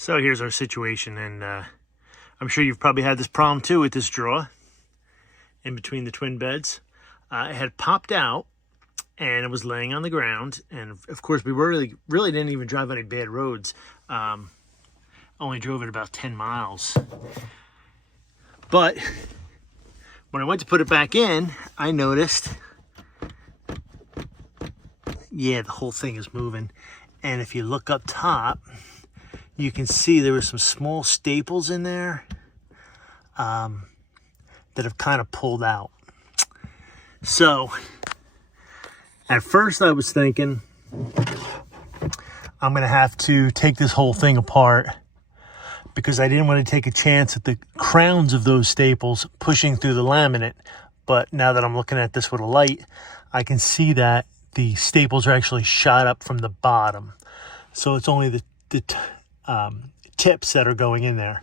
So here's our situation, and I'm sure you've probably had this problem too with this draw in between the twin beds. It had popped out and it was laying on the ground, and of course we really didn't even drive any bad roads. Only drove it about 10 miles. But when I went to put it back in, I noticed, yeah, the whole thing is moving. And if you look up top, you can see there were some small staples in there that have kind of pulled out. So at first I was thinking I'm gonna have to take this whole thing apart because I didn't want to take a chance at the crowns of those staples pushing through the laminate. But now that I'm looking at this with a light, I can see that the staples are actually shot up from the bottom. So it's only the tips that are going in there.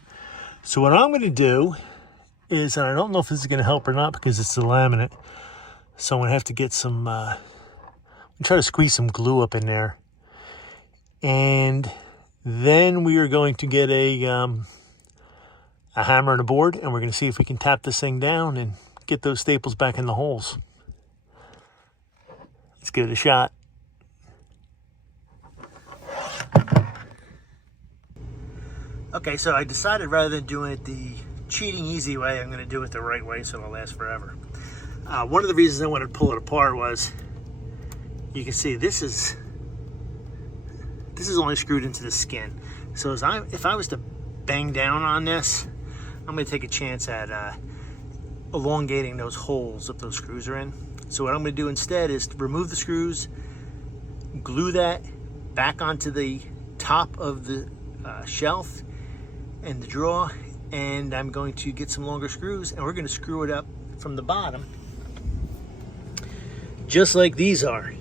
So what I'm going to do is, and I don't know if this is going to help or not because it's the laminate, so I'm going to have to get some, try to squeeze some glue up in there. And then we are going to get a hammer and a board, and we're going to see if we can tap this thing down and get those staples back in the holes. Let's give it a shot. Okay, so I decided rather than doing it the cheating easy way, I'm going to do it the right way so it'll last forever. One of the reasons I wanted to pull it apart was, you can see this is only screwed into the skin. So if I was to bang down on this, I'm going to take a chance at elongating those holes that those screws are in. So what I'm going to do instead is to remove the screws, glue that back onto the top of the shelf and the drawer, and I'm going to get some longer screws, and we're going to screw it up from the bottom just like these are.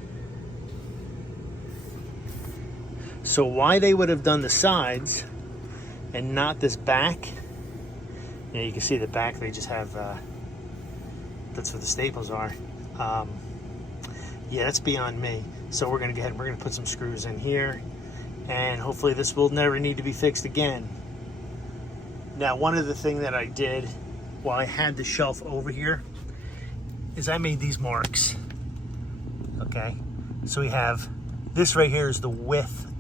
So why they would have done the sides and not this back, you can see the back, they just have that's where the staples are. Yeah, that's beyond me. So we're going to go ahead and we're going to put some screws in here, and hopefully this will never need to be fixed again. Now, one other thing that I did while I had the shelf over here is I made these marks. Okay, so we have this right here is the width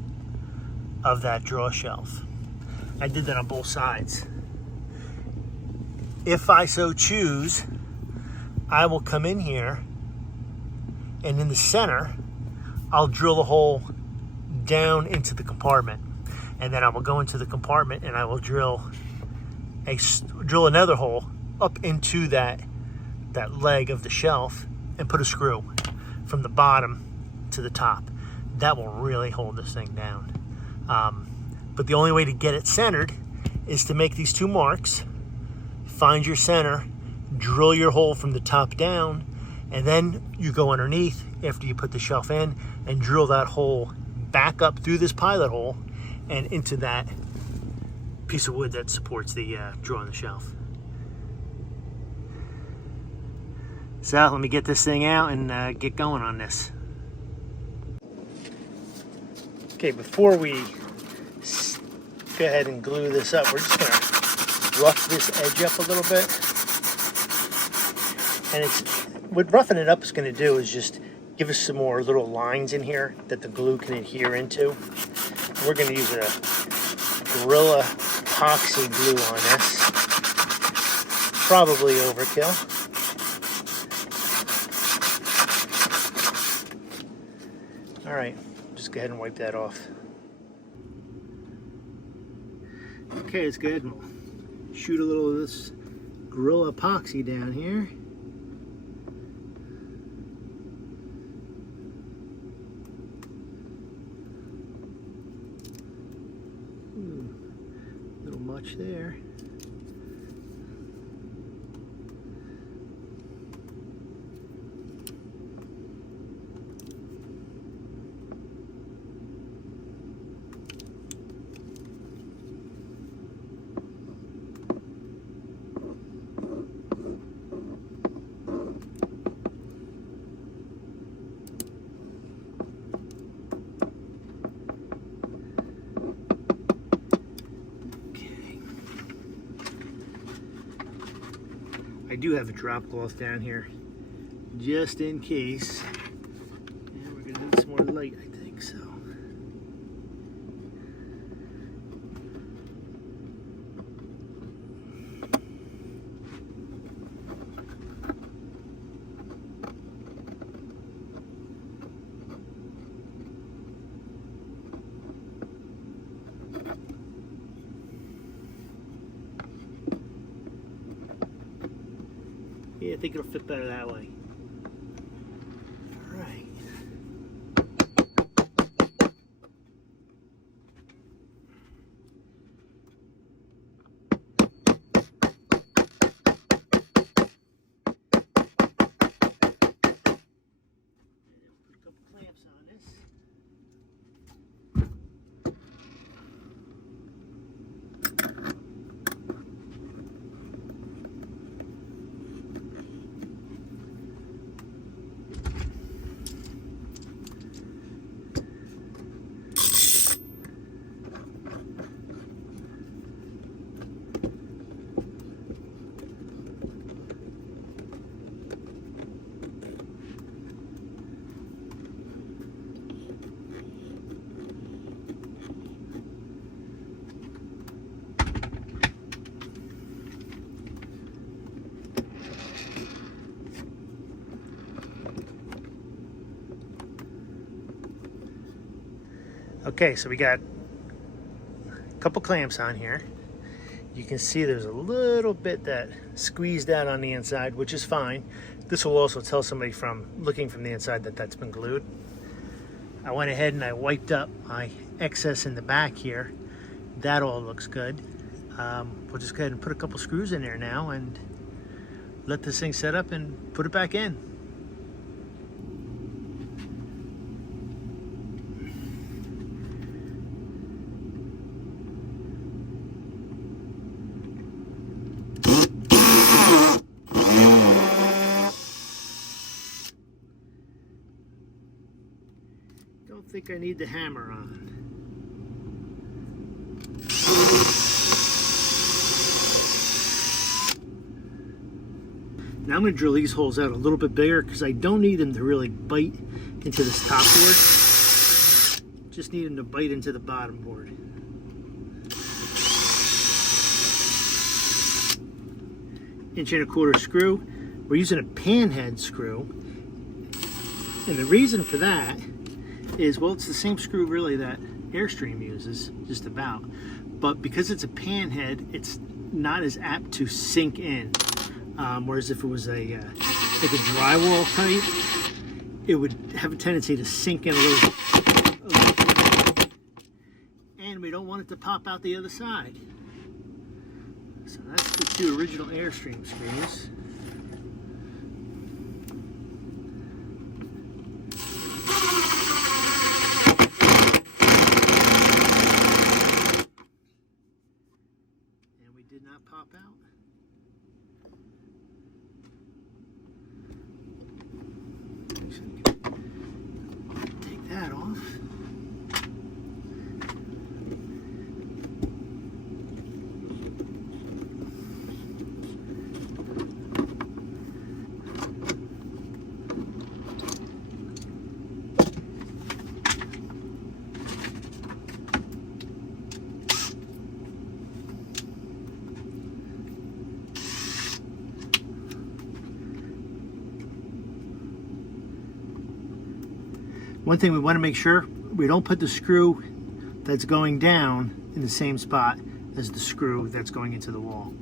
of that drawer shelf. I did that on both sides. If I so choose, I will come in here, and in the center I'll drill a hole down into the compartment, and then I will go into the compartment and I will drill another hole up into that leg of the shelf and put a screw from the bottom to the top. That will really hold this thing down. But the only way to get it centered is to make these two marks, find your center, drill your hole from the top down, and then you go underneath after you put the shelf in and drill that hole back up through this pilot hole and into that piece of wood that supports the drawer on the shelf. So let me get this thing out and get going on this. Okay, before we go ahead and glue this up, we're just going to rough this edge up a little bit. And what roughing it up is going to do is just give us some more little lines in here that the glue can adhere into. We're going to use a Gorilla epoxy glue on this. Probably overkill. All right, just go ahead and wipe that off. Okay, let's go ahead and shoot a little of this Gorilla epoxy down here. A little much there. I do have a drop cloth down here just in case. And we're gonna need some more light, I think so. Yeah, I think it'll fit better that way. All right. Put a couple clamps on this. Okay, so we got a couple clamps on here. You can see there's a little bit that squeezed out on the inside, which is fine. This will also tell somebody from looking from the inside that that's been glued. I went ahead and I wiped up my excess in the back here. That all looks good. We'll just go ahead and put a couple screws in there now and let this thing set up and put it back in. Don't think I need the hammer on. Now I'm going to drill these holes out a little bit bigger because I don't need them to really bite into this top board. Just need them to bite into the bottom board. Inch-and-a-quarter screw. We're using a panhead screw. And the reason for that is, well, it's the same screw really that Airstream uses, just about. But because it's a panhead, it's not as apt to sink in. Whereas if it was like a drywall type, it would have a tendency to sink in a little bit. And we don't want it to pop out the other side. So that's the two original Airstream screws. And we did not pop out. Take that off. One thing we want to make sure, we don't put the screw that's going down in the same spot as the screw that's going into the wall.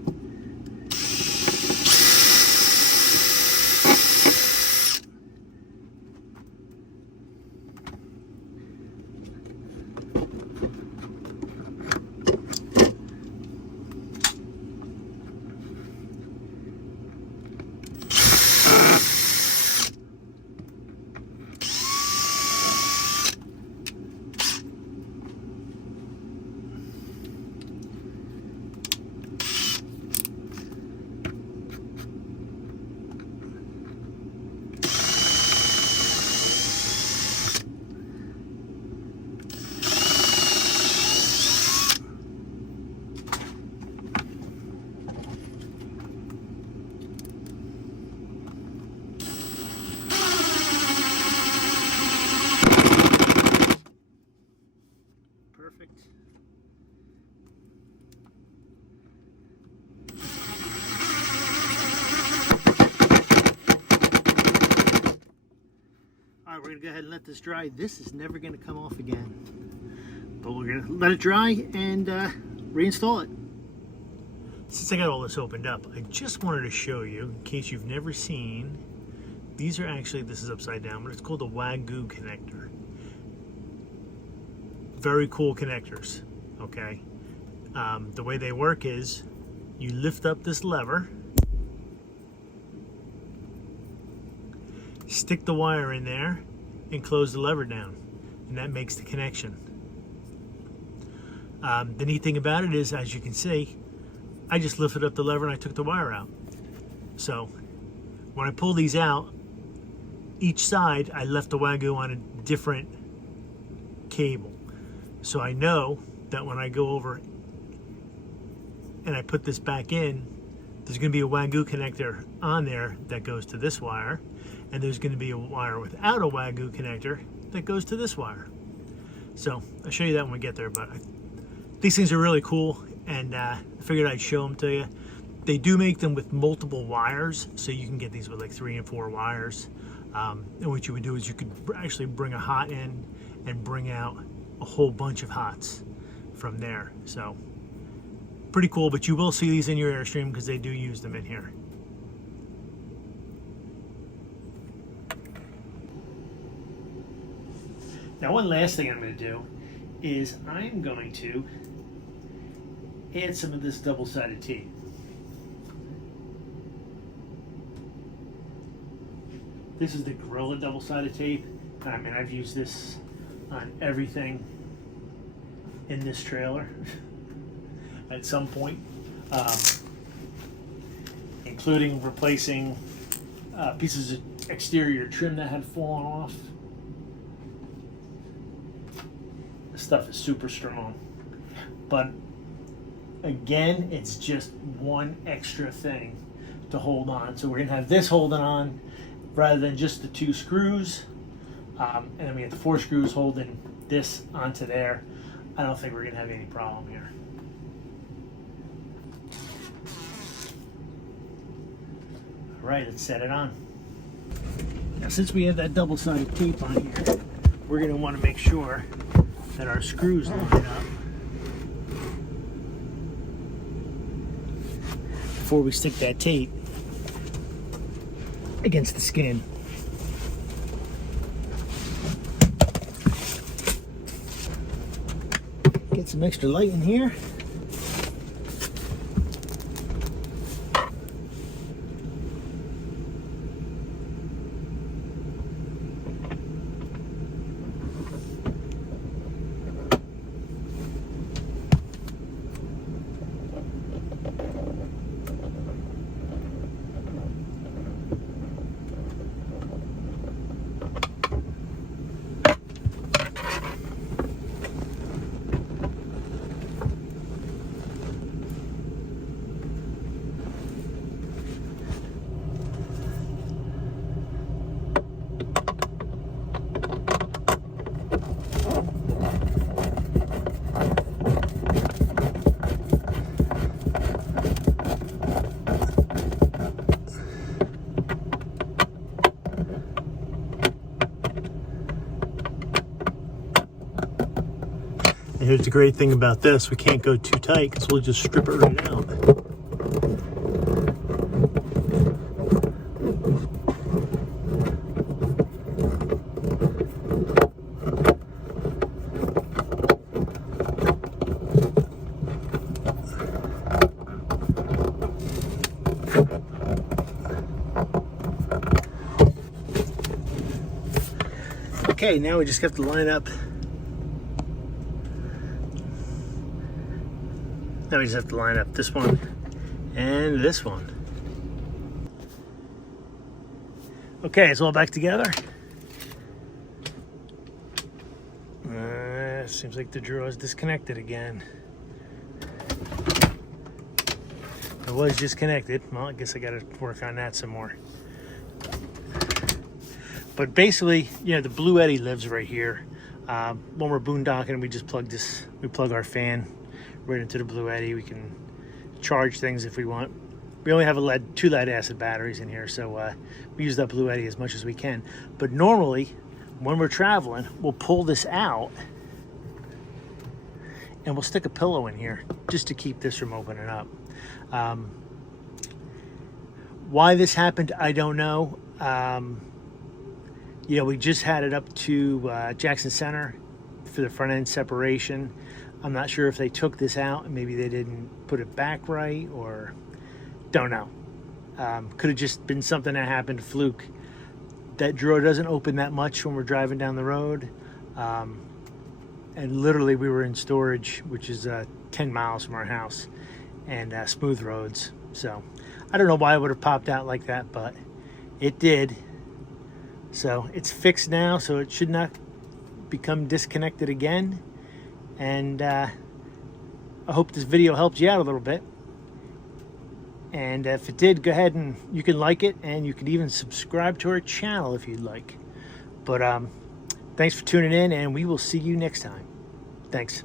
go ahead and let this dry. This is never going to come off again. But we're going to let it dry and reinstall it. Since I got all this opened up, I just wanted to show you, in case you've never seen, these are actually, this is upside down, but it's called a Wago connector. Very cool connectors, okay? The way they work is, you lift up this lever, stick the wire in there, and close the lever down, and that makes the connection. The neat thing about it is, as you can see, I just lifted up the lever and I took the wire out. So when I pull these out, each side I left the Wago on a different cable. So I know that when I go over and I put this back in, there's going to be a Wago connector on there that goes to this wire, and there's going to be a wire without a Wago connector that goes to this wire. So I'll show you that when we get there, but these things are really cool, and I figured I'd show them to you. They do make them with multiple wires, so you can get these with like 3 and 4 wires. And what you would do is you could actually bring a hot in and bring out a whole bunch of hots from there. So pretty cool, but you will see these in your Airstream because they do use them in here. Now, one last thing I'm going to do is I'm going to add some of this double-sided tape. This is the Gorilla double-sided tape. I mean, I've used this on everything in this trailer at some point, including replacing pieces of exterior trim that had fallen off. This stuff is super strong, but again, it's just one extra thing to hold on. So we're gonna have this holding on rather than just the 2 screws, and then we have the 4 screws holding this onto there. I don't think we're gonna have any problem here. All right, let's set it on. Now, since we have that double-sided tape on here, we're gonna want to make sure that our screws line up before we stick that tape against the skin. Get some extra light in here. And here's the great thing about this, we can't go too tight because we'll just strip it right out. Okay, now we just have to line up. Now we just have to line up this one and this one. Okay, it's all back together. Seems like the drawer is disconnected again. It was disconnected. Well, I guess I gotta work on that some more. But basically, yeah, the Blue Eddy lives right here. When we're boondocking, we just plug this, we plug our fan right into the Blue Eddy. We can charge things if we want. We only have two lead acid batteries in here, so we use that Blue Eddy as much as we can. But normally, when we're traveling, we'll pull this out and we'll stick a pillow in here just to keep this from opening up. Why this happened, I don't know. You know, we just had it up to Jackson Center for the front end separation. I'm not sure if they took this out and maybe they didn't put it back right, or don't know. Could have just been something that happened, fluke. That drawer doesn't open that much when we're driving down the road. And literally we were in storage, which is 10 miles from our house, and smooth roads. So I don't know why it would have popped out like that, but it did. So it's fixed now, so it should not become disconnected again. And I hope this video helped you out a little bit. And if it did, go ahead and you can like it, and you can even subscribe to our channel if you'd like. But thanks for tuning in, and we will see you next time. Thanks.